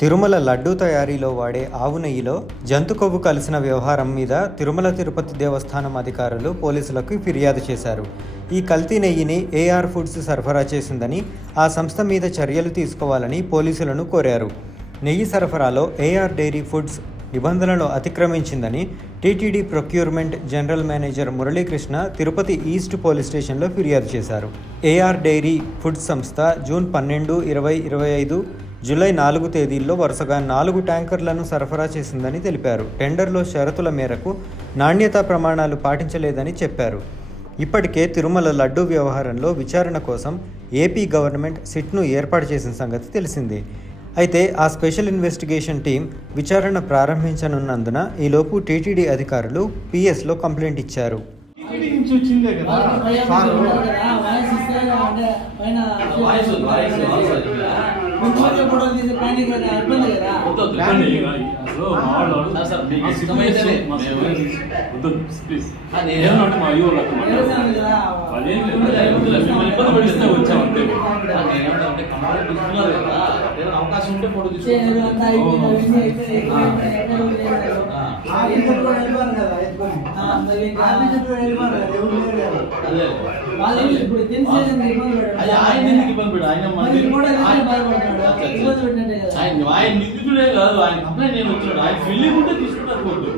తిరుమల లడ్డూ తయారీలో వాడే ఆవు నెయ్యిలో జంతు కొవ్వు కలిసిన వ్యవహారం మీద తిరుమల తిరుపతి దేవస్థానం అధికారులు పోలీసులకు ఫిర్యాదు చేశారు. ఈ కల్తీ నెయ్యిని ఏఆర్ ఫుడ్స్ సరఫరా చేసిందని ఆ సంస్థ మీద చర్యలు తీసుకోవాలని పోలీసులను కోరారు. నెయ్యి సరఫరాలో ఏఆర్ డైరీ ఫుడ్స్ నిబంధనలు అతిక్రమించిందని TTD procurement general manager Muralikrishna Tirupati east police స్టేషన్లో ఫిర్యాదు చేశారు. ఏఆర్ డైరీ ఫుడ్స్ సంస్థ జూన్ పన్నెండు ఇరవై ఇరవై ఐదు జూలై నాలుగు తేదీల్లో వరుసగా నాలుగు ట్యాంకర్లను సరఫరా చేసిందని తెలిపారు. టెండర్లో షరతుల మేరకు నాణ్యతా ప్రమాణాలు పాటించలేదని చెప్పారు. ఇప్పటికే తిరుమల లడ్డూ వ్యవహారంలో విచారణ కోసం ఏపీ గవర్నమెంట్ సిట్ను ఏర్పాటు చేసిన సంగతి తెలిసిందే. అయితే ఆ స్పెషల్ ఇన్వెస్టిగేషన్ టీం విచారణ ప్రారంభించనున్నందున ఈలోపు టీటీడీ అధికారులు పిఎస్లో కంప్లైంట్ ఇచ్చారు. టీటీడీ నుంచి వచ్చిందే కదా సార్ అవకాశం ఉంటే ఫోటో చేయరు ఆయన ఆయన నిందితుడే కాదు ఆయన కంప్లైంట్ నేను వచ్చాడు ఆయన వెళ్ళి ఉంటే తీసుకుంటారు కోర్టు